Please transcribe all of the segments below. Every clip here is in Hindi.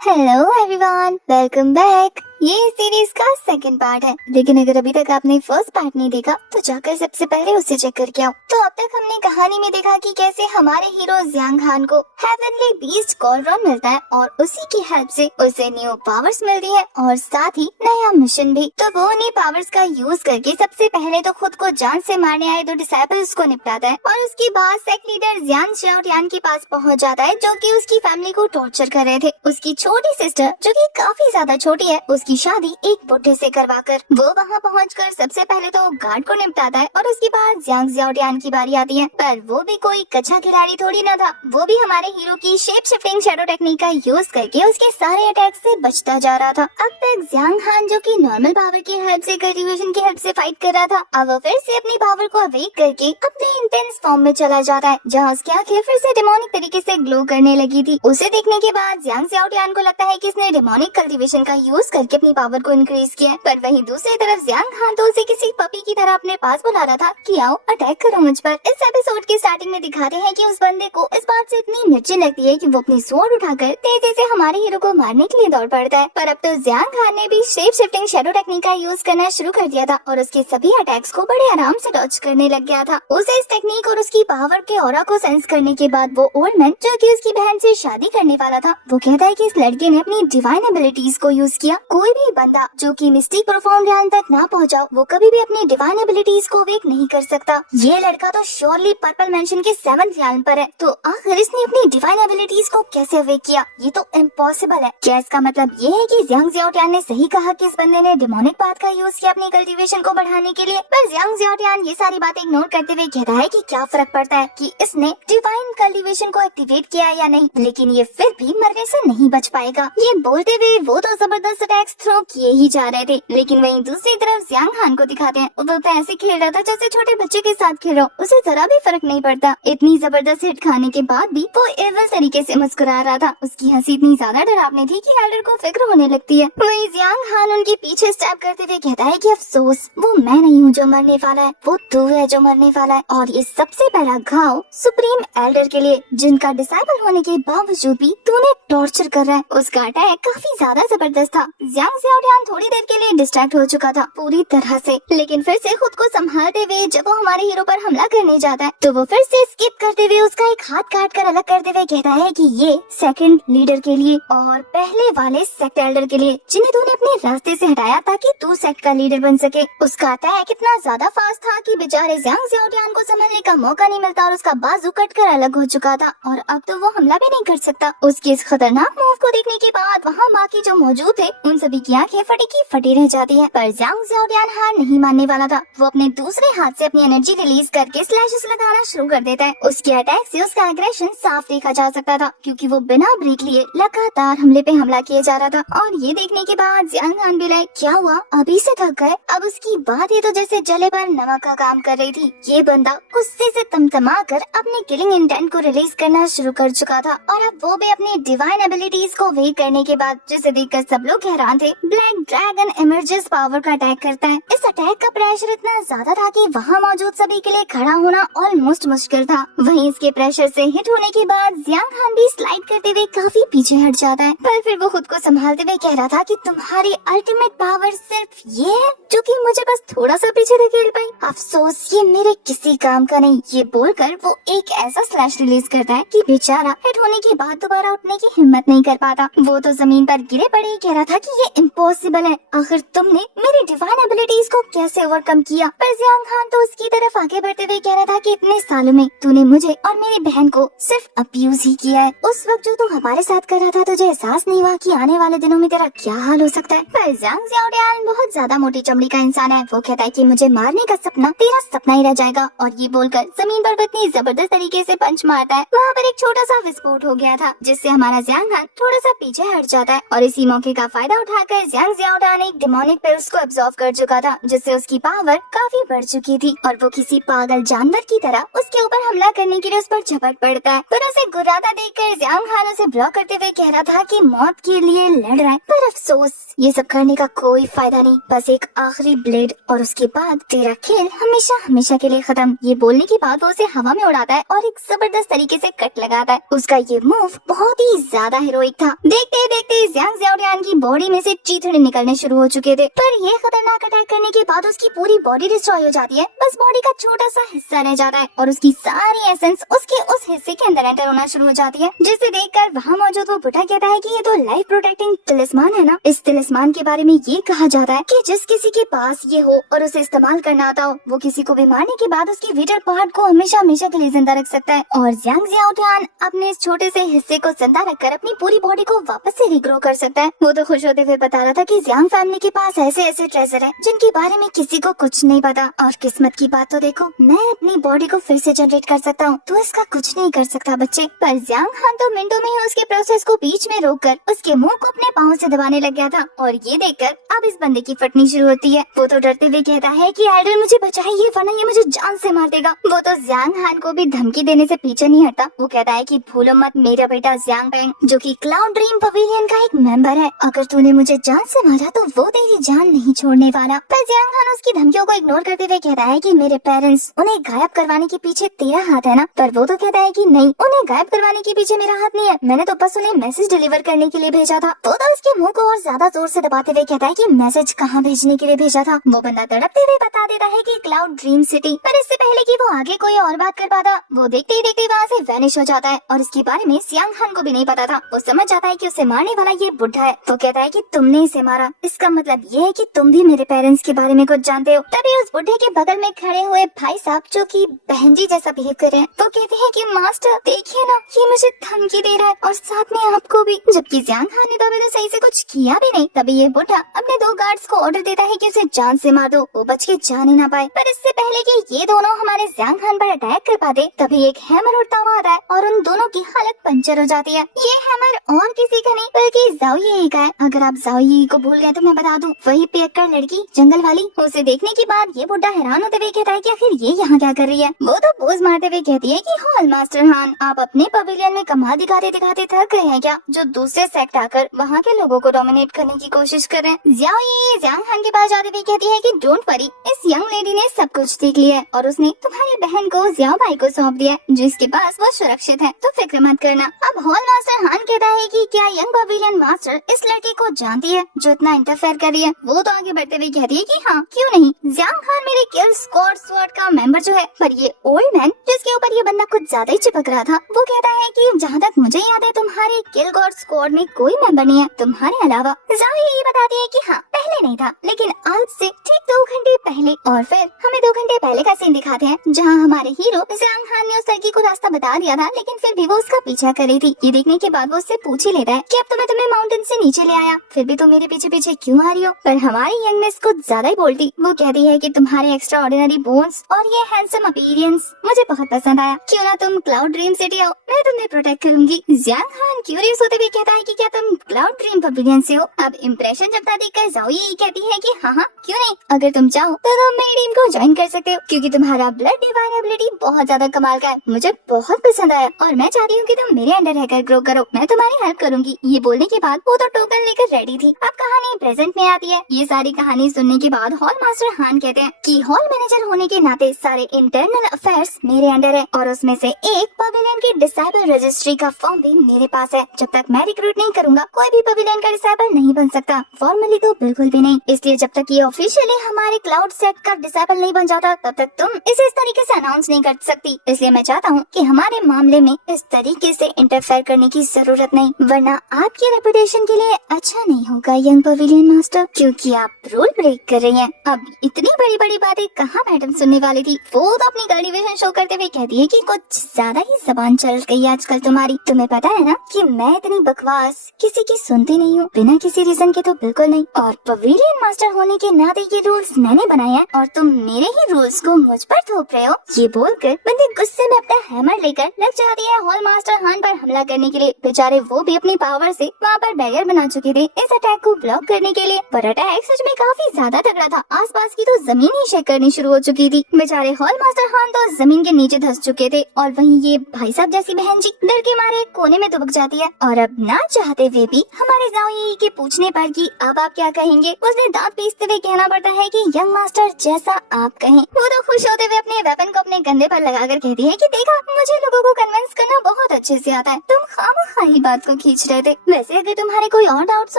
Hello everyone, welcome back. ये सीरीज का सेकंड पार्ट है, लेकिन अगर अभी तक आपने फर्स्ट पार्ट नहीं देखा तो जाकर सबसे पहले उसे चेक करके आओ। तो अब तक हमने कहानी में देखा कि कैसे हमारे हीरो जियांग हान को हेवनली बीस्ट कॉलरॉन मिलता है और उसी की हेल्प से उसे न्यू पावर्स मिलती है और साथ ही नया मिशन भी। तो वो उन्हीं पावर्स का यूज करके सबसे पहले तो खुद को जान से मारने आए दो डिसाइपल्स को निपटाता है और उसके बाद सेक्ट लीडर जियांग शाओटियान के पास पहुंच जाता है, जो कि उसकी फैमिली को टॉर्चर कर रहे थे। उसकी छोटी सिस्टर, जो कि काफी ज्यादा छोटी है, उसकी शादी एक बुढ़े से करवाकर वो वहां पहुंचकर सबसे पहले तो गार्ड को निपटाता है और उसके बाद जियांग शाओटियान की बारी आती है। पर वो भी कोई कच्चा खिलाड़ी थोड़ी ना था, वो भी हमारे हीरो की शेप शिफ्टिंग शैडो टेक्निक का यूज करके उसके सारे अटैक से बचता जा रहा था। अब तक जियांग हान, जो कि नॉर्मल पावर की हेल्प से कल्टीवेशन की हेल्प से फाइट कर रहा था, अब वो फिर से अपनी पावर को अवेक करके अपने इंटेंस फॉर्म में चला जाता है, जहाँ उसकी आंखें फिर से डेमोनिक तरीके से ग्लो करने लगी थी। उसे देखने के बाद जियांग शाओटियान को लगता है कि इसने डेमोनिक कल्टीवेशन का यूज करके अपनी पावर को इंक्रीज किया है। पर वहीं दूसरी तरफ जियांग हान तो उसे किसी पपी की तरह अपने पास बुला रहा था कि आओ अटैक करो मुझ पर। इस एपिसोड की स्टार्टिंग में दिखाते हैं कि उस बंदे को इस बात से इतनी मिर्ची लगती है कि वो अपनी स्वॉर्ड उठाकर तेजी से हमारे हीरो को मारने के लिए दौड़ पड़ता है। पर अब तो जियांग हान ने भी शेप शिफ्टिंग शैडो टेक्निक का यूज करना शुरू कर दिया था और उसके सभी अटैक्स को बड़े आराम से डॉज करने लग गया था। उसे इस टेक्निक और उसकी पावर के ऑरा को सेंस करने के बाद वो ओल्ड मैन, जो कि उसकी बहन से शादी करने वाला था, वो कहता है कि इस लड़के ने अपनी डिवाइन एबिलिटीज को यूज किया। कोई भी बंदा जो कि मिस्टिक प्रोफाउंड रियान तक ना पहुंचा, वो कभी भी अपनी डिवाइन एबिलिटीज को अवेक नहीं कर सकता। ये लड़का तो श्योरली पर्पल मेंशन के 7th रियान पर है, तो आखिर इसने अपनी डिवाइन एबिलिटीज को कैसे अवेक किया? ये तो इम्पॉसिबल है। क्या इसका मतलब ये है कि जियांग शाओटियान ने सही कहा कि इस बंदे ने डेमोनिक पाथ का यूज किया अपनी कल्टीवेशन को बढ़ाने के लिए? पर जियांग शाओटियान ये सारी बातें इग्नोर करते हुए कहता है कि क्या फर्क पड़ता है कि इसने डिवाइन कल्टीवेशन को एक्टिवेट किया या नहीं, लेकिन ये फिर भी मरने से नहीं बच पाएगा। ये बोलते हुए वो तो जबरदस्त अटैक्स थ्रो किए ही जा रहे थे, लेकिन वहीं दूसरी तरफ जियांग हान को दिखाते हैं वो तो ऐसे खेल रहा था जैसे छोटे बच्चे के साथ खेल रहा हो, उसे जरा भी फर्क नहीं पड़ता। इतनी जबरदस्त हिट खाने के बाद भी वो एविल तरीके से मुस्कुरा रहा था। उसकी हंसी इतनी ज्यादा डरावनी थी कि एल्डर को फिक्र होने लगती है। वहीं जियांग हान उनके पीछे स्टैप करते हुए कहता है कि अफसोस, वो मैं नहीं हूँ जो मरने वाला है, वो तू है जो मरने वाला है। और ये सबसे पहला घाव सुप्रीम एल्डर के लिए, जिनका डिसाइबल होने के बावजूद भी तूने टॉर्चर कर रहा है। उसका अटैक काफी ज्यादा जबरदस्त था। जियांग शाओटियान थोड़ी देर के लिए डिस्ट्रैक्ट हो चुका था पूरी तरह से, लेकिन फिर से खुद को संभालते हुए जब वो हमारे हीरो पर हमला करने जाता है तो वो फिर से स्किप करते हुए उसका एक हाथ काट कर अलग करते हुए कहता है कि ये सेकंड लीडर के लिए और पहले वाले सेक्ट एल्डर के लिए, जिन्हें तूने अपने रास्ते से हटाया ताकि तू सेक्ट का लीडर बन सके। उसका अटैक इतना ज्यादा फास्ट था कि बेचारे जियांग शाओटियान को संभलने का मौका नहीं मिलता और उसका बाजू कट कर अलग हो चुका था और अब तो वो हमला भी नहीं कर सकता। उसके इस खतरनाक मूव को देखने के बाद वहाँ बाकी जो मौजूद थे उन सभी की आंखें फटी की फटी रह जाती है। पर जियांग शाओटियान हार नहीं मानने वाला था। वो अपने दूसरे हाथ से अपनी एनर्जी रिलीज करके स्लैशेस लगाना शुरू कर देता है। उसके अटैक से उसका एग्रेशन साफ देखा जा सकता था, क्योंकि वो बिना ब्रेक लिए लगातार हमले पे हमला किए जा रहा था। और ये देखने के बाद जियांग हान भी लाइक, क्या हुआ, अभी से थक गए? अब उसकी बात ये तो जैसे जले पर नमक का काम कर रही थी। ये बंदा गुस्से से तमतमा कर अपने किलिंग इंटेंट को रिलीज करना शुरू कर चुका था और अब वो भी अपनी डिवाइन एबिलिटीज को वेक करने के बाद, जिसे देखकर सब लोग हैरान थे, ब्लैक ड्रैगन इमर्जेस पावर का अटैक करता है। इस अटैक का प्रेशर इतना ज्यादा था कि वहाँ मौजूद सभी के लिए खड़ा होना ऑलमोस्ट मुश्किल था। वहीं इसके प्रेशर से हिट होने के बाद जियांग हान भी स्लाइड करते हुए काफी पीछे हट जाता है। पर फिर वो खुद को संभालते हुए कह रहा था कि तुम्हारी अल्टीमेट पावर सिर्फ ये है जो कि मुझे बस थोड़ा सा पीछे धकेल पाई। अफसोस, ये मेरे किसी काम का नहीं। ये बोलकर वो एक ऐसा स्लैश रिलीज करता है कि बेचारा हिट होने के बाद दोबारा उठने की हिम्मत नहीं कर पाता। वो तो जमीन पर गिरे पड़े ही कह रहा था कि ये इम्पॉसिबल है, आखिर तुमने मेरी डिवाइन एबिलिटीज को कैसे ओवरकम किया? पर जियांग हान तो उसकी तरफ आगे बढ़ते हुए कह रहा था कि इतने सालों में तूने मुझे और मेरी बहन को सिर्फ अब्यूज ही किया है। उस वक्त जो तू हमारे साथ कर रहा था, तुझे एहसास नहीं हुआ कि आने वाले दिनों में तेरा क्या हाल हो सकता है? पर जियांग शाओटियान बहुत ज्यादा मोटी चमड़ी का इंसान है। वो कहता है कि मुझे मारने का सपना तेरा सपना ही रह जाएगा। और ये बोलकर जमीन पर इतनी जबरदस्त तरीके से पंच मारता है। वहाँ पर एक छोटा सा विस्फोट हो गया था, जिससे हमारा जियांग हान थोड़ा सा पीछे हट जाता है और इसी मौके का फायदा उठा आकर जियांग जियाओडान एक डेमोनिक पिल्स को एब्जॉर्ब कर चुका था, जिससे उसकी पावर काफी बढ़ चुकी थी और वो किसी पागल जानवर की तरह उसके ऊपर हमला करने के लिए उस पर झपट पड़ता है। पर उसे गुर्राता देखकर जियांग खान उसे ब्लॉक करते हुए कह रहा था कि मौत के लिए लड़ रहा है, पर अफसोस ये सब करने का कोई फायदा नहीं, बस एक आखिरी ब्लेड और उसके बाद तेरा खेल हमेशा हमेशा के लिए खत्म। ये बोलने के बाद वो उसे हवा में उड़ाता है और एक जबरदस्त तरीके से कट लगाता है। उसका ये मूव बहुत ही ज्यादा हीरोइक था। देखते देखते जियांग जियाओडान की बॉडी में से चीथड़े निकलने शुरू हो चुके थे, पर ये खतरनाक अटैक करने के बाद उसकी पूरी बॉडी डिस्ट्रॉय हो जाती है। बस बॉडी का छोटा सा हिस्सा रह जाता है और उसकी सारी एसेंस उसके उस हिस्से के अंदर एंटर होना शुरू हो जाती है, जिसे देखकर वहाँ मौजूद वो बुढ़ा कहता है कि ये तो लाइफ प्रोटेक्टिंग तिलिस्मान है ना। इस तिलिस्मान के बारे में ये कहा जाता है कि जिस किसी के पास ये हो और उसे इस्तेमाल करना आता हो, वो किसी को भी मारने के बाद उसकी विटल पार्ट को हमेशा हमेशा के लिए जिंदा रख सकता है। और जियांग जियाओडान अपने इस छोटे से हिस्से को जिंदा रखकर अपनी पूरी बॉडी को वापस से रिग्रो कर सकता है। वो तो खुश होते हुए बता रहा था कि जियांग फैमिली के पास ऐसे ऐसे ट्रेजर है जिनके बारे में किसी को कुछ नहीं पता। और किस्मत की बात तो देखो, मैं अपनी बॉडी को फिर से जनरेट कर सकता हूँ, तो इसका कुछ नहीं कर सकता बच्चे। पर जियांग खान तो मिनटों में ही उसके प्रोसेस को बीच में रोककर उसके मुंह को अपने पाँव से दबाने लग गया था। और ये देखकर अब इस बंदे की फटनी शुरू होती है। वो तो डरते हुए कहता है कि आइडल मुझे बचाइए, वरना ये मुझे जान से मार देगा। वो तो जियांग खान को भी धमकी देने से पीछे नहीं हटता। वो कहता है कि भूलो मत मेरा बेटा जियांग पेंग, जो कि क्लाउड ड्रीम पवेलियन का एक मेंबर है, अगर तूने मुझे जान से मारा तो वो तेरी जान नहीं छोड़ने वाला। पर जियांग खान उसकी धमकियों को इग्नोर करते हुए कहता है कि मेरे पेरेंट्स, उन्हें गायब करवाने के पीछे तेरा हाथ है ना। पर वो तो कहता है कि नहीं, उन्हें गायब करवाने के पीछे मेरा हाथ नहीं है, मैंने तो बस उन्हें मैसेज डिलीवर करने के लिए भेजा था। वो तो उसके मुंह को और ज्यादा जोर से दबाते हुए कहता है कि मैसेज कहाँ भेजने के लिए भेजा था। वो बंदा तड़पते हुए बता देता है कि क्लाउड ड्रीम सिटी। पर इससे पहले कि वो आगे कोई और बात कर पाता, वो देखते ही देखते वहाँ से वैनिश हो जाता है। और इसके बारे में जियांग खान को भी नहीं पता था। वो समझ जाता है कि उसे मारने वाला ये बुढ़ा है। वो कहता है कि तुमने इसे मारा, इसका मतलब ये है कि तुम भी मेरे पेरेंट्स के बारे में कुछ जानते हो। तभी उस बुढ़े के बगल में खड़े हुए भाई साहब, जो कि बहन जी जैसा बिहेव कर रहे हैं, वो कहते हैं कि मास्टर देखिए ना, ये मुझे धमकी दे रहा है और साथ में आपको भी। जबकि जियांग खान ने तो अभी तो सही से कुछ किया भी नहीं। तभी ये बुढ़ा अपने 2 गार्ड्स को ऑर्डर देता है कि उसे जान से मार दो, वो बच के जा नहीं ना पाए। पर इससे पहले कि ये दोनों हमारे जियांग खान पर अटैक कर पाते, तभी एक हैमर उड़ता हुआ आता है और उन दोनों की हालत पंचर हो जाती है। ये हैमर और किसी का नहीं बल्कि ज़ाओ यी का है। अगर आप ज़ाओ यी को भूल गए तो मैं बता दूं, वही पियक्कड़ लड़की जंगल वाली। उसे देखने के बाद ये बुढ़ा हैरान होते हुए कहता है कि आखिर ये यहाँ क्या कर रही है। वो तो पोज मारते हुए कहती है कि हॉल मास्टर हान, आप अपने पवेलियन में कमाल दिखाते दिखाते थक गए हैं क्या, जो दूसरे सेक्ट आकर वहाँ के लोगों को डोमिनेट करने की कोशिश कर रहे हैं। ज़ाओ यी जियांग खान के पास जाते हुए कहती है कि डोंट वरी, इस यंग लेडी ने सब कुछ देख लिया है और उसने तुम्हारी बहन को ज़ियाओ भाई को सौंप दिया है, जिसके पास वो सुरक्षित है, तो फिक्र मत करना। अब हॉल मास्टर हान कहता है कि क्या यंग पवेलियन मास्टर इस लड़की को जानती है जो इतना इंटरफेयर कर रही है। वो तो आगे बढ़ते हुए कहती है कि हाँ क्यों नहीं, जियांग खान मेरे किल स्क्वाड स्वॉर्ड का मेंबर जो है। पर ये ओल्ड मैन जिसके ऊपर ये बंदा कुछ ज्यादा ही चिपक रहा था, वो कहता है कि जहाँ तक मुझे याद है तुम्हारे किल गॉड स्क्वाड में कोई मेंबर नहीं है तुम्हारे अलावा। ज़ाओ यही बताती है कि हाँ पहले नहीं था, लेकिन आज से ठीक 2 घंटे पहले। और फिर हमें 2 घंटे पहले का सीन दिखाते हैं जहाँ हमारे हीरो जियांग खान ने उस लड़की को रास्ता बता दिया था, लेकिन फिर भी वो उसका पीछा कर रही थी। ये देखने के बाद वो उससे पूछ ही लेता है कि अब तो मैं तुम्हें माउंटेन से नीचे ले आया, फिर भी तुम मेरे पीछे पीछे क्यों आ रही हो। पर हमारी यंग मिस कुछ ज्यादा ही बोलती। वो कहती है कि तुम्हारे एक्स्ट्रा ऑर्डिनरी बोन्स और ये हैंडसम अपीयरेंस मुझे बहुत पसंद आया, क्यों ना तुम क्लाउड ड्रीम सिटी आओ, मैं तुम्हें प्रोटेक्ट करूंगी। जियांग खान क्यूरियस होते हुए कहता है कि क्या तुम क्लाउड ड्रीम पवेलियन से हो। अब इम्प्रेशन जब देखकर ज़ाओ यही कहती है कि हाँ क्यों नहीं, अगर तुम चाहो तो तुम मेरी टीम को ज्वाइन कर सकते हो, क्योंकि तुम्हारा ब्लड डिवाइन एबिलिटी बहुत ज्यादा कमाल का है, मुझे बहुत पसंद आया और मैं चाहती हूँ कि तुम मेरे अंडर रहकर ग्रो करो, मैं तुम्हारी हेल्प करूंगी। ये बोलने के बाद वो तो टोकन लेकर रेडी थी। अब कहानी प्रेजेंट में आती है। ये सारी कहानी सुनने के बाद हॉल मास्टर हान कहते हैं कि हॉल मैनेजर होने के नाते सारे इंटरनल अफेयर्स मेरे अंडर है और उसमें से एक पवेलियन की डिसाइबल रजिस्ट्री का फॉर्म भी मेरे पास है। जब तक मैं रिक्रूट नहीं करूंगा कोई भी पवेलियन का डिसाइबल नहीं बन सकता, फॉर्मली तो बिल्कुल भी नहीं। इसलिए जब तक ये ऑफिशियली हमारे क्लाउड सेट का डिसाइबल नहीं बन जाता तब तक तुम इसे इस तरीके से अनाउंस नहीं कर सकती। इसलिए मैं चाहता हूँ कि हमारे मामले में इस तरीके से इंटरफेयर करने की जरूरत नहीं, वरना आपकी रेपुटेशन के लिए अच्छा नहीं होगा यंग पवेलियन मास्टर, क्योंकि आप रूल ब्रेक कर रही हैं। अब इतनी बड़ी बड़ी बातें कहाँ मैडम सुनने वाली थी। वो तो अपनी कल्टीवेशन शो करते हुए कहती है कि कुछ ज्यादा ही जबान चल गई है आजकल तुम्हारी। तुम्हें पता है ना कि मैं इतनी बकवास किसी की सुनती नहीं हूँ, बिना किसी रीजन के तो बिल्कुल नहीं। और पवेलियन मास्टर होने के नाते ये रूल्स मैंने बनाए हैं और तुम मेरे ही रूल्स को मुझ पर थोप रहे हो। ये बोलकर बंदी गुस्से में अपना हैमर लेकर लग जाती है हॉल मास्टर हान पर हमला करने के लिए। बेचारे वो भी अपनी पावर से वहाँ पर बैरियर बना चुके थे इस अटैक को ब्लॉक करने के लिए, पर अटैक सच में काफी ज्यादा तगड़ा था। आसपास की तो जमीन ही शेक करनी शुरू हो चुकी थी। बेचारे हॉल मास्टर हान तो जमीन के नीचे धंस चुके थे और वहीं ये भाई साहब जैसी बहन जी डर के मारे कोने में दुबक जाती है। और अब ना चाहते हुए भी हमारे जाओ यही के पूछने पर कि अब आप क्या कहेंगे, उसने दांत पीसते हुए कहना पड़ता है कि यंग मास्टर जैसा आप कहें। वो तो खुश होते हुए अपने वेपन को अपने कंधे पर लगाकर कहती है कि देखा, मुझे लोगों को कन्विंस करना बहुत अच्छे से आता है, तुम खामखा ही बात को खींच रहे थे। वैसे अगर तुम्हारे कोई और डाउट्स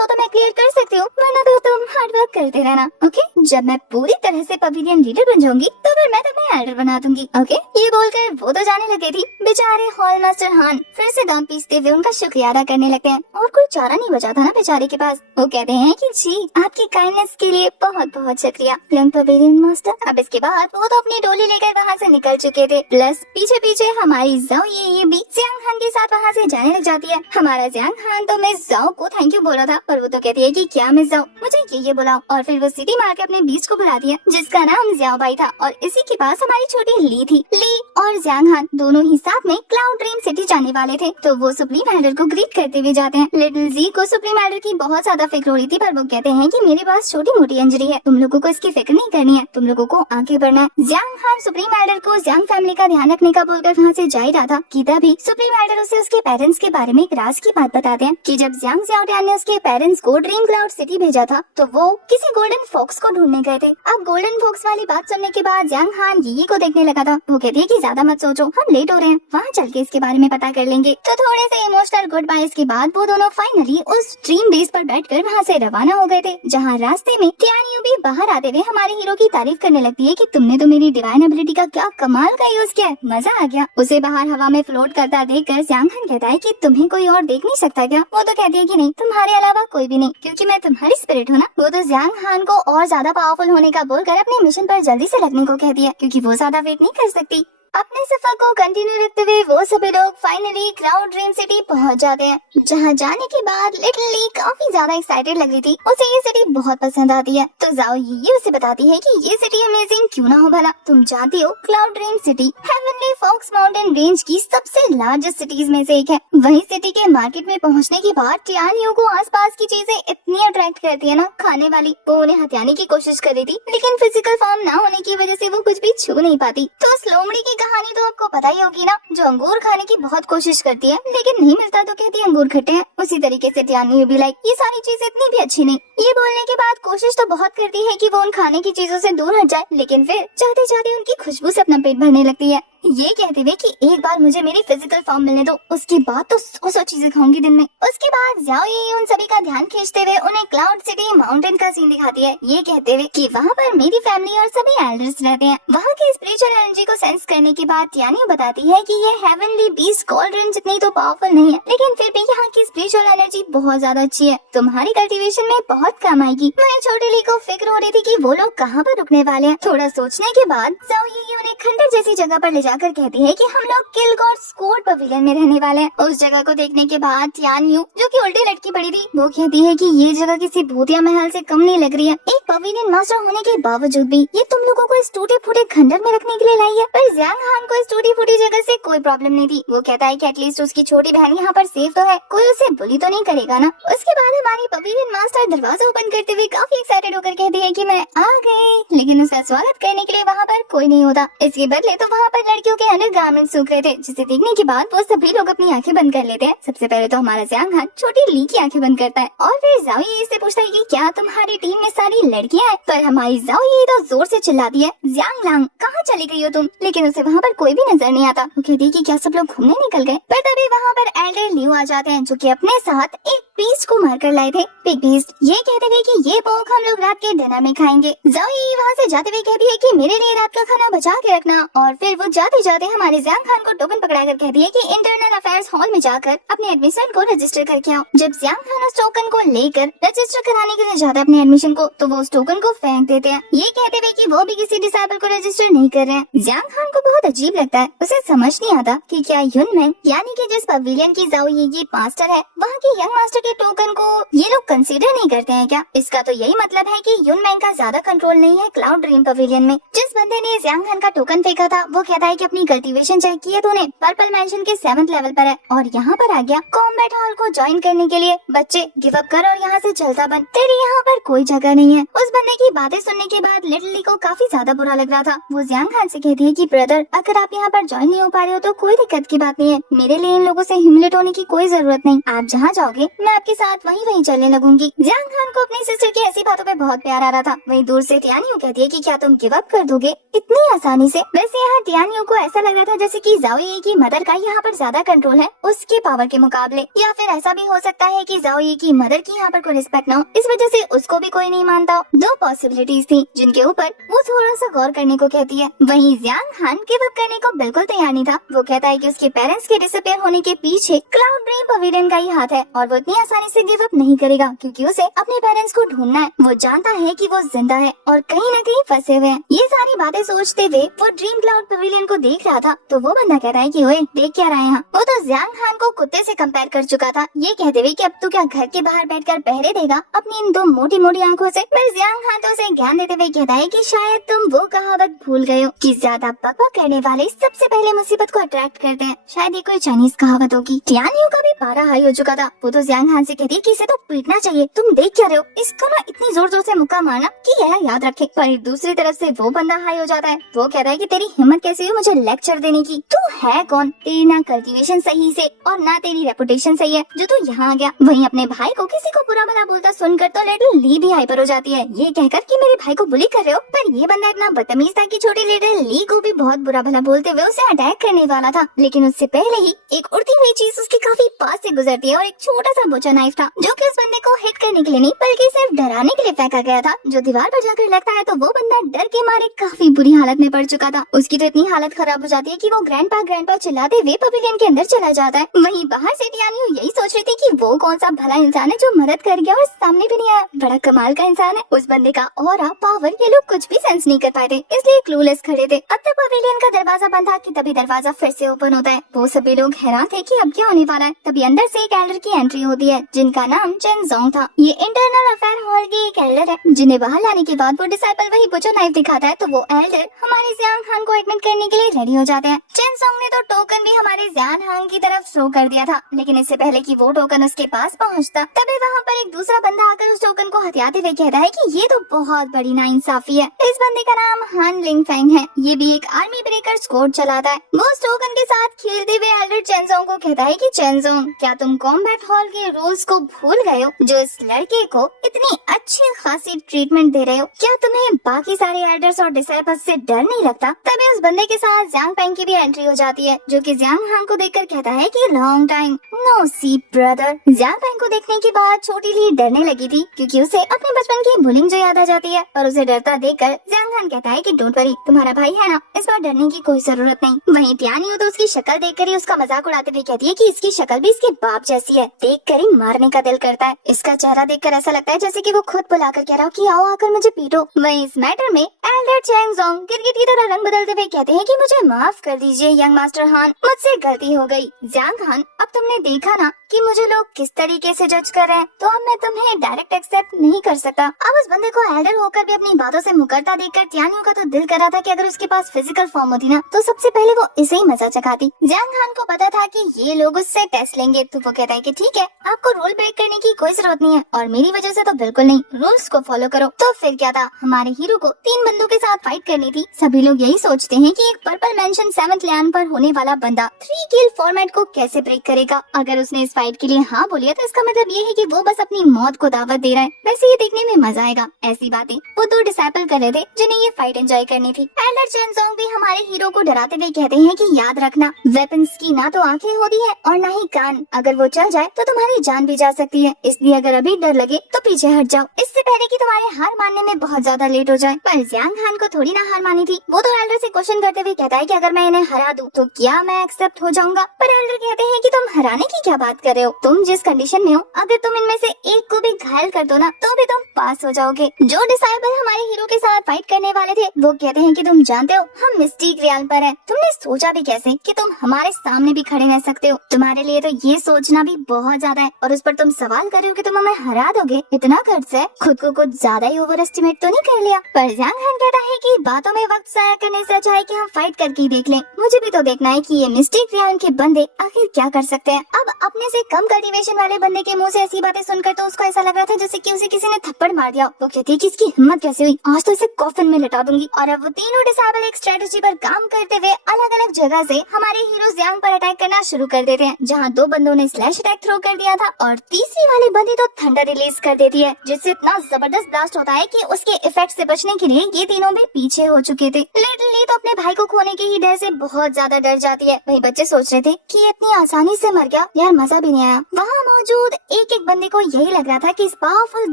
हो तो मैं क्लियर कर सकती हूँ, वरना तो तुम हार्ड वर्क करते रहना। ओके, जब मैं पूरी तरह से पवेलियन लीडर बन जाऊंगी तो फिर मैं तुम्हें एल्डर बना दूंगी। ओके, ये बोलकर वो तो जाने लगे थी। बेचारे हॉल मास्टर हान फिर से दांत पीसते हुए उनका शुक्रिया अदा करने लगते हैं और कोई चारा नहीं बचा था ना बेचारे के पास। वो कहते हैं कि जी आपकी काइंडनेस के लिए बहुत बहुत शुक्रिया यंग पवेलियन मास्टर। अब इसके बाद वो तो अपनी डोली लेकर वहाँ से निकल चुके थे। प्लस पीछे पीछे हमारी जाओ ये भी जियांग हान के साथ वहाँ से जाने लग जाती है। हमारा जियांग हान तो मिस जाओ को थैंक यू बोला था, पर वो तो कहती है कि क्या मिस जाओ, मुझे ये बुलाओ। और फिर वो सिटी मार के अपने बीच को बुलाती है जिसका नाम जियाओ बाई था और इसी के पास हमारी छोटी ली थी। ली और जियांग हान दोनों ही साथ में क्लाउड ड्रीम सिटी जाने वाले थे, तो वो सुप्रीम एल्डर को ग्रीट करते हुए जाते हैं। लिटिल जी को सुप्रीम एल्डर की बहुत ज्यादा फिक्र हो रही थी, पर वो कहते हैं कि मेरे पास छोटी मोटी इंजरी है, तुम लोगों को इसकी फिक्र नहीं करनी है, तुम लोगों को आगे बढ़ना है। जियांग हान सुप्रीम एल्डर को जियांग फैमिली का ध्यान रखने का बोलकर वहाँ से जा ही रहा था कि तभी सुप्रीम एल्डर उसे उसके पेरेंट्स के बारे में एक राज की बात बताते हैं कि जब जियांग ज़ियाओटियान ने उसके पेरेंट्स को ड्रीम क्लाउड सिटी भेजा था तो वो किसी गोल्डन फॉक्स को ढूंढने गए थे। अब गोल्डन फॉक्स वाली बात सुनने के बाद जियांग हान यी को देखने लगा था। वो कहती है कि ज्यादा मत सोचो, हम लेट हो रहे हैं, वहाँ चल के इसके बारे में पता कर लेंगे। तो थोड़े से इमोशनल गुड बाइज के बाद वो दोनों फाइनली उस ड्रीम बेस पर बैठकर वहाँ से रवाना हो गए थे, जहाँ रास्ते में टियानियो भी बाहर आते हुए हमारे हीरो की तारीफ करने लगती है कि तुमने तो मेरी डिवाइन एबिलिटी का क्या कमाल का यूज किया है, मजा आ गया। उसे बाहर हवा में फ्लोट करता देखकर जियांग हान कहता है कि तुम्हें कोई और देख नहीं सकता क्या? वो तो कहती है कि नहीं, तुम्हारे अलावा कोई भी नहीं, क्योंकि मैं तुम्हारी स्पिरिट हूँ ना। वो तो जियांग हान को और ज्यादा पावरफुल होने का बोलकर अपने मिशन पर जल्दी से लगने को कहती है, क्योंकि वो ज्यादा वेट नहीं कर सकती। अपने सफर को कंटिन्यू रखते हुए वो सभी लोग फाइनली क्लाउड ड्रीम सिटी पहुंच जाते हैं, जहां जाने के बाद लिटिल ली काफी ज्यादा एक्साइटेड लग रही थी। उसे ये सिटी बहुत पसंद आती है, तो जाओ ये उसे बताती है कि ये सिटी अमेजिंग क्यों ना हो भला। तुम जानती हो cloud dream city heavenly fox mountain range की सबसे लार्जेस्ट सिटीज में से एक है। वहीं सिटी के मार्केट में पहुंचने के बाद टियानियो को आसपास की चीजें इतनी अट्रैक्ट करती है ना, खाने वाली, वो उन्हें हथियाने की कोशिश कर रही थी, लेकिन फिजिकल फॉर्म ना होने की वजह से वो कुछ भी छू नहीं पाती। तो स्लोमड़ी की कहानी तो आपको पता ही होगी ना, जो अंगूर खाने की बहुत कोशिश करती है लेकिन नहीं मिलता तो कहती है अंगूर खट्टे हैं। उसी तरीके से टियानियो भी लाइक ये सारी चीजें इतनी भी अच्छी नहीं। ये बोलने के बाद कोशिश तो बहुत करती है कि वो उन खाने की चीजों से दूर हट जाए, लेकिन फिर चाहते चाहते उनकी खुशबू से अपना पेट भरने लगती है, ये कहते हुए कि एक बार मुझे मेरी फिजिकल फॉर्म मिलने दो, उसके बाद तो 100 चीजें खाऊंगी दिन में। उसके बाद जाओ ये उन सभी का ध्यान खींचते हुए उन्हें क्लाउड सिटी माउंटेन का सीन दिखाती है, ये कहते हुए कि वहाँ पर मेरी फैमिली और सभी एल्डर्स रहते हैं। वहाँ की स्पिरिचुअल एनर्जी को सेंस करने के बाद टियानियो बताती है कि ये हेवनली बीस्ट कॉल्ड्रन जितनी तो पावरफुल नहीं है, लेकिन फिर भी यहाँ की स्पिरिचुअल एनर्जी बहुत ज्यादा अच्छी है, तुम्हारी कल्टीवेशन में बहुत काम आएगी। वहीं छोटे ली को फिक्र हो रही थी कि वो लोग कहाँ पर रुकने वाले हैं। थोड़ा सोचने के बाद जाओ ये उन्हें खंडर जैसी जगह पर ले जाकर कहती है कि हम लोग किल गॉड स्कोर पवेलियन में रहने वाले हैं। उस जगह को देखने के बाद टियानियो, जो कि उल्टे लटकी पड़ी थी, वो कहती है कि ये जगह किसी भूतिया महल से कम नहीं लग रही है। एक पवेलियन मास्टर होने के बावजूद भी ये तुम लोगों को इस टूटे फूटे खंडर में रखने के लिए लाई है। पर जियांग हान को इस टूटी फूटी जगह से कोई प्रॉब्लम नहीं थी। वो कहता है कि एटलीस्ट उसकी छोटी बहन यहाँ पर सेफ तो है, कोई उसे बुली तो नहीं करेगा ना। उसके बाद हमारी पवेलियन मास्टर दरवाजा ओपन करते हुए काफी एक्साइटेड होकर कहती है कि मैं आ गई, लेकिन उसका स्वागत करने के लिए वहाँ पर कोई नहीं होता। इसके बदले तो वहाँ पर लड़कियों के अंडरगारमेंट सूख रहे थे, जिसे देखने के बाद वो सभी लोग अपनी आंखें बंद कर लेते हैं। सबसे पहले तो हमारा जियांग हान छोटी ली की आंखें बंद करता है और फिर जाओ ये इससे पूछता है कि क्या तुम्हारी टीम में सारी लड़कियां हैं? पर हमारी जाओ ये तो जोर से चिल्लाती है, जियांग लांग कहाँ चली गई हो तुम? लेकिन उसे वहाँ पर कोई भी नजर नहीं आता। वो कहती है कि क्या सब लोग घूमने निकल गए? पर तभी वहाँ पर एल्डर लियो आ जाते हैं, जो कि अपने साथ एक बीस्ट को मार कर लाए थे। पिग बीस्ट ये कहते हुए कि ये पोक हम लोग रात के डिनर में खाएंगे। जाओ ये वहाँ से जाते हुए कहती है कि मेरे लिए रात का खाना बचा के रखना। और फिर वो जाते जाते हमारे जियांग हान को टोकन पकड़ाकर कहती है कि इंटरनल अफेयर्स हॉल में जाकर अपने एडमिशन को रजिस्टर करके आओ। जब जियांग हान उस टोकन को लेकर रजिस्टर कराने के लिए जाता है अपने एडमिशन को, तो वो उस टोकन को फेंक देते हैं, ये कहते हुए कि वो भी किसी डिसेबल को रजिस्टर नहीं कर रहे हैं। जियांग हान को बहुत अजीब लगता है, उसे समझ नहीं आता कि क्या युनमेंग यानी कि जिस पवेलियन की जाओ ये मास्टर है, वहाँ के यंग मास्टर के ये टोकन को ये लोग कंसीडर नहीं करते हैं क्या? इसका तो यही मतलब है कि युनमैंग का ज्यादा कंट्रोल नहीं है क्लाउड ड्रीम पवेलियन में। जिस बंदे ने ज़ियांग हान का टोकन फेंका था वो कहता है कि अपनी कल्टीवेशन चेक की है तूने, पर्पल मैंशन के 7th लेवल पर है और यहाँ पर आ गया कॉम्बैट हॉल को ज्वाइन करने के लिए। बच्चे गिव अप कर और यहाँ से चलता बन, तेरी यहाँ पर कोई जगह नहीं है। उस बंदे की बातें सुनने के बाद लिटिल ली को काफी ज्यादा बुरा लग रहा था। वो ज़ियांग हान से कहती है कि ब्रदर अगर आप यहाँ पर ज्वाइन नहीं हो पा रहे हो तो कोई दिक्कत की बात नहीं है, मेरे लिए इन लोगों से ह्यूमिलेट होने की कोई जरूरत नहीं, आप जहाँ जाओगे मैं आपके साथ वहीं चलने लगूंगी। ज़ियांग हान को अपनी सिस्टर की ऐसी बातों पे बहुत प्यार आ रहा था। वहीं दूर से टियानियो कहती है कि क्या तुम गिव अप कर दोगे इतनी आसानी से? वैसे यहाँ टियानियो को ऐसा लग रहा था जैसे कि ज़ाओ यी की मदर का यहाँ पर ज्यादा कंट्रोल है उसके पावर के मुकाबले, या फिर ऐसा भी हो सकता है कि ज़ाओ यी की मदर की यहाँ पर कोई रिस्पेक्ट न हो, इस वजह से उसको भी कोई नहीं मानता हो। दो पॉसिबिलिटीज थी जिनके ऊपर वो थोड़ा सा गौर करने को कहती है। वहीं ज़ियांग हान गिव अप करने को बिल्कुल तैयार नहीं था। वो कहता है कि उसके पेरेंट्स के डिसअपियर होने के पीछे क्लाउड ड्रीम पवेलियन का ही हाथ है और वो इतनी आसानी से गिव अप नहीं करेगा क्योंकि उसे अपने पेरेंट्स को ढूंढना है। वो जानता है कि वो जिंदा है और कहीं न कहीं फंसे हुए हैं। ये सारी बातें सोचते हुए वो ड्रीम क्लाउड पवेलियन को देख रहा था तो वो बंदा कहता है कि ओए देख क्या रहा है यहाँ। वो तो ज़ियांग हान को कुत्ते से कंपेयर कर चुका था, ये कहते हुए कि अब तू क्या घर के बाहर बैठकर पहरे देगा अपनी इन दो मोटी मोटी आंखों से। पर ज़ियांग हान तो उसे ज्ञान देते हुए कहता है कि शायद तुम वो कहावत भूल गए हो कि ज्यादा बकबक करने वाले सबसे पहले मुसीबत को अट्रैक्ट करते हैं। शायद ये कोई चाइनीज कहावत होगी। टियानियो का भी पारा हाई हो चुका था। वो तो ज़ियांग हान से कहती है कि इसे तो पीटना चाहिए, तुम देख क्या रहे हो, इसको ना इतनी जोर जोर से मुक्का मारना कि यह याद रखे। पर दूसरी तरफ से वो बंदा हाई हो जाता है। वो कहता है कि तेरी हिम्मत कैसे हुई मुझे लेक्चर देने की, तू है कौन, तेरी ना कल्टीवेशन सही से और ना तेरी रेपुटेशन सही है जो तू यहाँ आ गया। वहीं अपने भाई को किसी को बुरा भला बोलता सुनकर तो लिटिल ली भी हाइपर हो जाती है, ये कहकर कि मेरे भाई को बुली कर रहे हो। पर ये बंदा इतना बदतमीज था कि छोटी लिटिल ली को भी बहुत बुरा भला बोलते हुए उसे अटैक करने वाला था। लेकिन उससे पहले ही एक उड़ती हुई चीज उसके काफी पास से गुजरती है और एक छोटा सा बोचा नाइफ था जो कि उस बंदे को हिट करने के लिए नहीं बल्कि सिर्फ डराने के लिए फेंका गया था, जो दीवार पर जाकर लगता है तो वो बंदा डर के मारे काफी बुरी हालत में पड़ चुका था। उसकी तो इतनी हालत खराब हो जाती है कि वो ग्रैंडपा चिल्लाते हुए पवेलियन के अंदर चला जाता है। वहीं बाहर से टियानियो यही सोच रही थी कि वो कौन सा भला इंसान है जो मदद कर गया और सामने भी नहीं आया, बड़ा कमाल का इंसान है। उस बंदे का ऑरा पावर ये लोग कुछ भी सेंस नहीं कर पाए थे, इसलिए क्लूलेस खड़े थे। अब तक पवेलियन का दरवाजा बंद था कि तभी दरवाजा फिर से ओपन होता है। वो सभी लोग हैरान थे कि अब क्या होने वाला है। तभी अंदर से एक एल्डर की एंट्री होती है जिनका नाम चेन जोंग था। ये इंटरनल अफेयर हॉल के एक एल्डर है जिन्हें बाहर लाने के बाद वो डिसाइपल वही बुचो नाइफ दिखाता है तो वो एल्डर हमारे ज़ियांग हान को एडमिट करने के लिए रेडी हो जाते हैं। चेन जोंग ने तो टोकन भी हमारे ज़ियांग हान की तरफ थ्रो कर दिया था, लेकिन इससे पहले कि वो टोकन उसके पास पहुंचता तभी वहाँ पर एक दूसरा बंदा आकर उस टोकन को हथियाते हुए कहता है कि ये तो बहुत बड़ी नाइंसाफी है। इस बंदे का नाम हान लिंग फेंग है, ये भी एक आर्मी ब्रेकर स्क्वाड चलाता है। वो उस टोकन के साथ खेलते हुए एल्डर चेन जोंग को कहता है कि चेन जोंग क्या तुम कॉम्बैट हॉल के रूल्स को भूल गए हो जो इस लड़के को इतनी अच्छी खासी ट्रीटमेंट दे रहे हो? क्या तुम्हें बाकी सारे एल्डर्स और डिसाइपल्स से डर नहीं लगता? तभी उस बंदे के साथ ज़ियांग फेंग की भी एंट्री हो जाती है जो कि ज़ियांग हान को देखकर कहता है कि लॉन्ग टाइम नो सी ब्रदर। ज़ियांग फेंग को देखने के बाद छोटी ली डरने लगी थी क्योंकि उसे अपने बचपन की बुलिंग जो याद आ जाती है, और उसे डरता देखकर ज़ियांग हान कहता है कि डोंट वरी, तुम्हारा भाई है ना, इस बार डरने की कोई जरूरत नहीं। वहीं टियानियो तो उसकी शक्ल देखकर ही उसका मजाक उड़ाते हुए कहती है कि इसकी शक्ल भी इसके बाप जैसी है, देखकर ही मारने का दिल करता है। इसका चेहरा देखकर ऐसा लगता है जैसे कि वो खुद बुलाकर कह रहा हो कि आओ आकर मुझे पीटो। वहीं इस मैटर में एल्डर चेन जोंग गिरगिट की तरह रंग बदलते हुए कहते हैं कि मुझे माफ कर दीजिए यंग मास्टर हान, मुझसे गलती हो गई। ज़ियांग हान अब तुमने देखा ना कि मुझे लोग किस तरीके से जज कर रहे हैं, तो अब मैं तुम्हें डायरेक्ट एक्सेप्ट नहीं कर सकता। अब उस बंदे को एल्डर होकर भी अपनी बातों से मुकरता देखकर टियानियो का तो दिल कर रहा था कि अगर उसके पास फिजिकल फॉर्म होती ना तो सबसे पहले वो इसे ही मजा चखाती। ज़ियांग हान को पता था कि ये लोग उससे टेस्ट लेंगे, तो वो कहता है कि ठीक है, आपको रूल ब्रेक करने की कोई जरूरत नहीं है और मेरी वजह से तो बिल्कुल नहीं, रूल्स को फॉलो करो। तो फिर क्या था, हमारे हीरो को 3 बंदों के साथ फाइट करनी थी। सभी लोग यही सोचते हैं कि एक पर्पल मैंशन 7th लैंड पर होने वाला बंदा 3 किल फॉर्मेट को कैसे ब्रेक करेगा। अगर उसने इस फाइट के लिए हाँ बोली है तो इसका मतलब ये है कि वो बस अपनी मौत को दावत दे रहा है। वैसे ये देखने में मजा आएगा। ऐसी बातें वो 2 डिसाइपल कर रहे थे जिन्हें ये फाइट एंजॉय करनी थी। एल्डर चेन जोंग भी हमारे हीरो को डराते हुए कहते हैं कि याद रखना, वेपन्स की ना तो आंखें होती है और ना ही कान, अगर वो चल जाए तो तुम्हारी जान भी जा सकती है, इसलिए अगर अभी डर लगे तो पीछे हट जाओ, इससे पहले कि तुम्हारे हार मानने में बहुत ज्यादा लेट हो जाए। पर ज़ियांग हान को थोड़ी ना हार मानी थी। वो तो एल्डर से क्वेश्चन करते हुए कहता है कि अगर मैं इन्हें हरा दूं तो क्या मैं एक्सेप्ट हो जाऊंगा। पर एल्डर कहते हैं कि तुम हराने की क्या बात कर कर रहे हो। तुम जिस कंडीशन में हो, अगर तुम इनमें से एक को भी घायल कर दो ना तो भी तुम पास हो जाओगे। जो डिसाइबल हमारे हीरो के साथ फाइट करने वाले थे वो कहते हैं कि तुम जानते हो हम मिस्टिक रियल पर है। तुमने सोचा भी कैसे कि तुम हमारे सामने भी खड़े रह सकते हो? तुम्हारे लिए तो ये सोचना भी बहुत ज्यादा है और उस पर तुम सवाल कर रहे हो कि तुम हमें हरा दोगे। इतना खर्च है, खुद को कुछ ज्यादा ही ओवर एस्टिमेट तो नहीं कर लिया? पर जियांग हान कहता है कि बातों में वक्त जाया करने से अच्छा है कि हम फाइट करके ही देख लें। मुझे भी तो देखना है कि ये मिस्टिक रियल के बंदे आखिर क्या कर सकते हैं। अब अपने से कम कल्टीवेशन वाले बंदे के मुंह से ऐसी बातें सुनकर तो उसको ऐसा लग रहा था जैसे कि उसे किसी ने थप्पड़ मार दिया। वो कहती है कि इसकी हिम्मत कैसे हुई, आज तो इसे कॉफिन में लटा दूंगी। और अब वो तीनों डिसेबल एक स्ट्रेटेजी पर काम करते हुए अलग अलग जगह से हमारे हीरो जियांग पर अटैक करना शुरू कर देते हैं। जहाँ दो बंदों ने स्लैश अटैक थ्रो कर दिया था और तीसरी वाली बंदी तो थंडर रिलीज कर देती है, जिससे इतना जबरदस्त ब्लास्ट होता है कि उसके इफेक्ट से बचने के लिए ये तीनों भी पीछे हो चुके थे। लिटिल ली तो अपने भाई को खोने के ही डर से बहुत ज्यादा डर जाती है। वही बच्चे सोच रहे थे कि ये इतनी आसानी से मर गया, यार मजा भी नहीं आया। वहाँ मौजूद एक एक बंदे को यही लग रहा था कि इस पावरफुल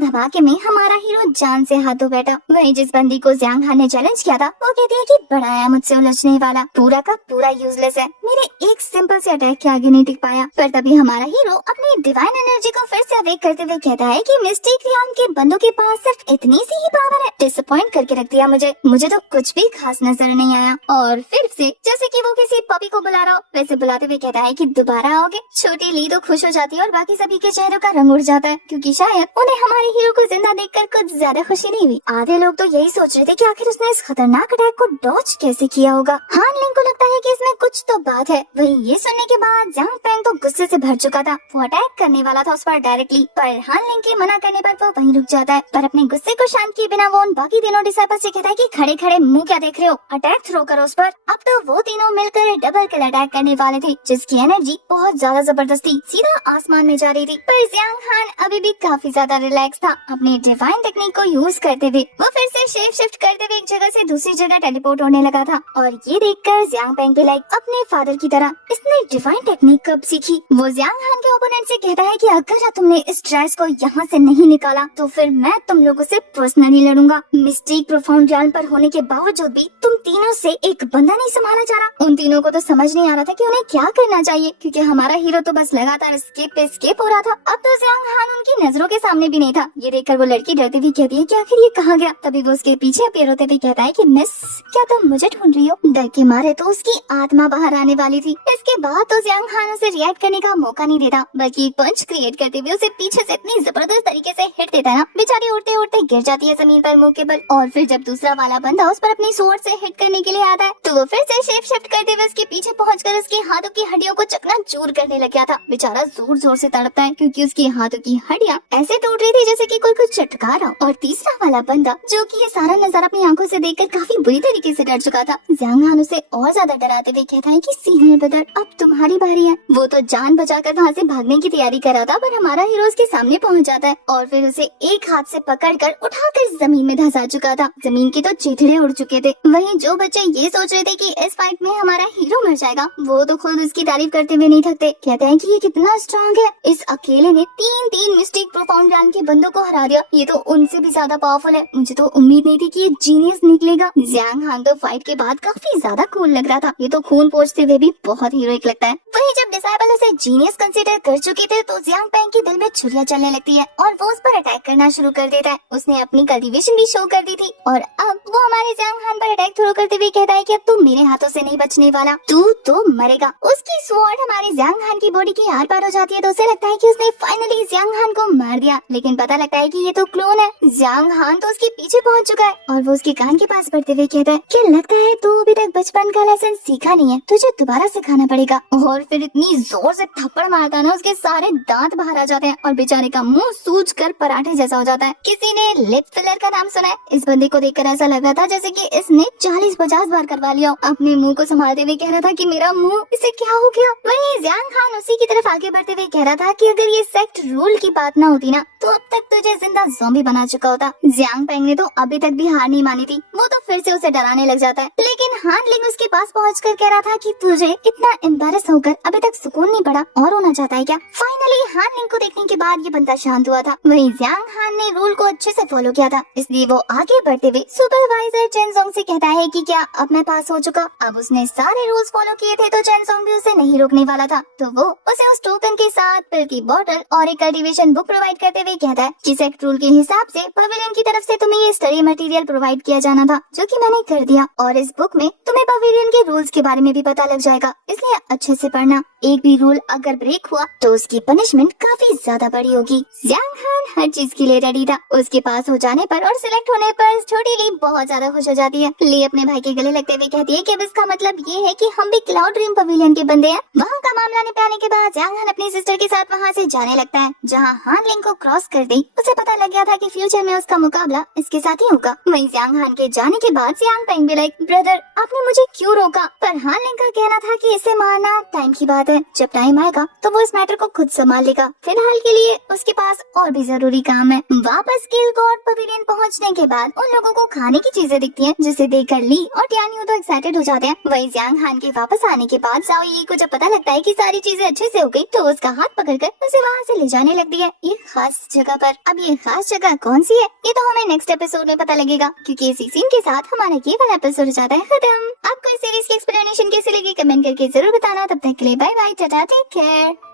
धमाके में हमारा हीरो जान से हाथ धो बैठा। वही जिस बंदी को जियांग हान ने चैलेंज किया था वो कहती है कि बड़ा आया मुझसे उलझने वाला, पूरा का पूरा यूजलेस है, मेरे एक सिंपल से अटैक के आगे नहीं टिक पाया। पर तभी हमारा हीरो अपनी डिवाइन एनर्जी को फिर से अवेक करते हुए कहता है कि मिस्टिक रियल के बंदों के पास सिर्फ इतनी सी ही पावर है। डिसअपॉइंट करके रख दिया मुझे तो कुछ भी खास नजर नहीं आया। और फिर से जैसे कि वो किसी पपी को बुला रहा हो वैसे बुलाते हुए कहता है कि दोबारा आओगे। छोटी ली तो खुश हो जाती है और बाकी सभी के चेहरों का रंग उड़ जाता है, क्योंकि शायद उन्हें हमारे हीरो को जिंदा देखकर कुछ ज्यादा खुशी नहीं हुई। आधे लोग तो यही सोच रहे थे कि आखिर उसने इस खतरनाक अटैक को डॉज कैसे किया होगा। हान लिंग को लगता है कि इसमें कुछ तो बात है। वही ये सुनने के बाद जियांग पेंग तो गुस्से से भर चुका था। वो अटैक करने वाला था उस पर डायरेक्टली, पर हान लिंग के मना करने पर वो वहीं रुक जाता है। पर अपने गुस्से को शांत किए बिना वो उन बाकी तीनों डिसाइपल से कहता है कि खड़े खड़े मुंह क्या देख रहे हो, अटैक थ्रो करो उस पर। अब तो वो तीनों मिलकर डबल किल अटैक करने वाले थे, जिसकी एनर्जी बहुत ज्यादा जबरदस्त थी, सीधा आसमान में जा रही थी। पर जियांग हान अभी भी काफी ज्यादा रिलैक्स था। अपनी डिवाइन टेक्निक को यूज करते हुए वो फिर से शेप शिफ्ट करते हुए एक जगह से दूसरी जगह टेलीपोर्ट होने लगा था। और ये देखकर जियांग पेंग के लाइक अपने फादर की तरह इसने डिवाइन टेक्निक कब सीखी? वो जियांग हान के ओपोनेंट से कहता है कि अगर तुमने इस ड्रेस को यहाँ से नहीं निकाला तो फिर मैं तुम लोगों से पर्सनली लड़ूंगा। मिस्टिक प्रोफाउंड रियल पर होने के बावजूद भी तुम तीनों से एक बंदा नहीं संभाला जा रहा। उन तीनों को तो समझ नहीं आ रहा था कि उन्हें क्या करना चाहिए, क्योंकि हमारा हीरो तो बस लगातार स्केप पे स्केप हो रहा था। अब तो जियांग हान उनकी नजरों के सामने भी नहीं था। ये देखकर वो लड़की डरती हुई कहती है कि आखिर ये कहाँ गया? तभी वो उसके पीछे अपीयर होते हुए कहता है कि मिस, क्या तुम मुझे ढूंढ रही हो? डर के मारे तो उसकी आत्मा बाहर आने वाली थी। इसके बाद तो जियांग हान उसे रिएक्ट करने का मौका नहीं देता, बल्कि एक पंच क्रिएट करते हुए उसे पीछे से इतनी जबरदस्त तरीके से हिट देता है ना, बेचारी उड़ते उड़ते गिर जाती है जमीन पर मुंह के बल। और फिर जब दूसरा वाला बंदा उस पर अपनी स्वॉर्ड से हिट करने के लिए आता है तो वो फिर से शेप शिफ्ट करते हुए उसके पीछे पहुंचकर उसके हाथों की हड्डियों को चकनाचूर करने लग गया था। बेचारा जोर जोर से तड़पता है क्योंकि उसके हाथों की हड्डियां ऐसे टूट रही थी जैसे कि कोई कुछ चटका रहा। और तीसरा वाला बंदा जो कि ये सारा नजारा अपनी आंखों से देखकर काफी बुरी तरीके से डर चुका था, जियांग हान उसे और ज्यादा डराते हुए कहता है कि सीनियर ब्रदर अब तुम्हारी बारी है। वो तो जान बचाकर वहाँ से भागने की तैयारी कर रहा था, पर हमारा हीरो उसके सामने पहुँच जाता है और फिर उसे एक हाथ से पकड़कर उठाकर जमीन में धंसा चुका था। जमीन के तो चिथड़े उड़ चुके थे। वहीं जो बच्चे ये सोच रहे थे कि इस फाइट में हमारा हीरो मर जाएगा, वो तो खुद उसकी तारीफ करते हुए नहीं थकते। कहते हैं कि ये कितना स्ट्रांग है, इस अकेले ने तीन मिस्टिक प्रोफाउंड रियल के बंदों को हरा दिया, ये तो उनसे भी ज्यादा पावरफुल है। मुझे तो उम्मीद नहीं थी कि ये जीनियस निकलेगा। जियांग हान तो फाइट के बाद काफी ज्यादा कूल लग रहा था, ये तो खून पोंछते हुए भी बहुत हीरोइक लगता है। वहीं जब डिसाइबल उसे जीनियस कंसीडर कर चुके थे तो जियांग पेंग के दिल में छुरियां चलने लगती है और वो उस पर अटैक करना शुरू कर देता है। उसने अपनी कल्टीवेशन भी शो कर दी थी और अब वो हमारे जियांग हान पर अटैक थ्रो करते हुए कहता है कि अब तू मेरे हाथों से नहीं बचने वाला, तू तो मरेगा। उसकी स्वॉर्ड हमारे जियांग हान की बॉडी के आर पार हो जाती है तो उसे लगता है कि उसने फाइनली जियांग हान को मार दिया, लेकिन पता लगता है कि ये तो क्लोन है। जियांग हान तो उसके पीछे पहुंच चुका है और वो उसके कान के पास बढ़ते हुए कहता है कि लगता है तू अभी तक बचपन का लेसन सीखा नहीं है, तुझे दोबारा सिखाना पड़ेगा। और फिर इतनी जोर से थप्पड़ मारता ना उसके सारे दांत बाहर आ जाते हैं और बेचारे का मुंह सूज कर पराठे जैसा हो जाता है। किसी ने लिप फिलर का नाम सुना है? इस बंदे को देखकर ऐसा लग रहा था जैसे कि इसने 40-50 बार करवा लिया। अपने मुंह को संभालते हुए कह रहा था कि मेरा मुंह, इसे क्या हो गया। वहीं जियांग हान उसी की तरफ आगे बढ़ते हुए कह रहा था कि अगर ये सेक्ट रूल की बात ना होती ना तो अब तक तुझे जिंदा ज़ॉम्बी बना चुका होता। जियांग पेंग ने तो अभी तक भी हार नहीं मानी थी। वो तो फिर से उसे डराने लग जाता है, लेकिन हान लिंग उसके पास पहुंचकर कह रहा था कि तुझे इतना एम्बैरस होकर अभी तक सुकून नहीं पड़ा और होना चाहता है क्या। फाइनली हान लिंग को देखने के बाद ये बंदा शांत हुआ था। वहीं जियांग हान ने रूल को अच्छे से फॉलो किया था, इसलिए वो आगे बढ़ते हुए सुपरवाइजर चेनसोंग से कहता है कि क्या अब मैं पास हो चुका। अब उसने सारे रूल्स फॉलो किए थे तो चेनसोंग भी उसे नहीं रोकने वाला था, तो वो उसे उस टोकन के साथ पिल की बोतल और एक कल्टीवेशन बुक प्रोवाइड करते हुए कहता है कि सेक्ट रूल के हिसाब से पवेलियन की तरफ से तुम्हें ये स्टडी मटेरियल प्रोवाइड किया जाना था, जो कि मैंने कर दिया, और इस बुक में तुम्हें पवेलियन के रूल्स के बारे में भी पता लग जाएगा, इसलिए अच्छे से पढ़ना। एक भी रूल अगर ब्रेक हुआ तो उसकी पनिशमेंट काफी ज्यादा बड़ी होगी। जियांग हान हर चीज के लिए रेडी था। उसके पास हो जाने पर और सिलेक्ट होने पर छोटी ली बहुत ज्यादा खुश हो जाती है। ली अपने भाई के गले लगते हुए कहती है कि अब इसका मतलब ये है कि हम भी क्लाउड ड्रीम पवेलियन के बंदे हैं। वहाँ का मामला निपटाने के बाद जियांग हान अपनी सिस्टर के साथ वहाँ से जाने लगता है। जहाँ हान लिंग को क्रॉस कर दी, उसे पता लग गया था कि फ्यूचर में उसका मुकाबला इसके साथ ही होगा। वहीं जियांग हान के जाने के बाद जियांग पेंग भी लाइक, ब्रदर आपने मुझे क्यों रोका। पर हान लिंग का कहना था कि इसे मारना टाइम की बात है, जब टाइम आएगा तो वो इस मैटर को खुद संभाल लेगा। फिलहाल के लिए उसके पास और भी जरूरी काम है। वापस किल गॉड पवेलियन पहुंचने के बाद उन लोगों को खाने की चीजें दिखती हैं, जिसे देखकर ली और टियान्यू तो एक्साइटेड हो जाते हैं। वहीं जियांग हान के वापस आने के बाद जाओ यी को जब पता लगता है कि सारी चीजें अच्छे से हो गई, तो उसका हाथ पकड़कर उसे वहाँ से ले जाने लगती है एक खास जगह पर। अब ये खास जगह कौन सी है, ये तो हमें नेक्स्ट एपिसोड में पता लगेगा, क्योंकि इसी सीन के साथ हमारा ये वाला एपिसोड हो जाता है खत्म। आपको इस सीरीज की एक्सप्लेनेशन कैसी लगी कमेंट करके जरूर बताना। तब तक के लिए bye bye, tata, take care.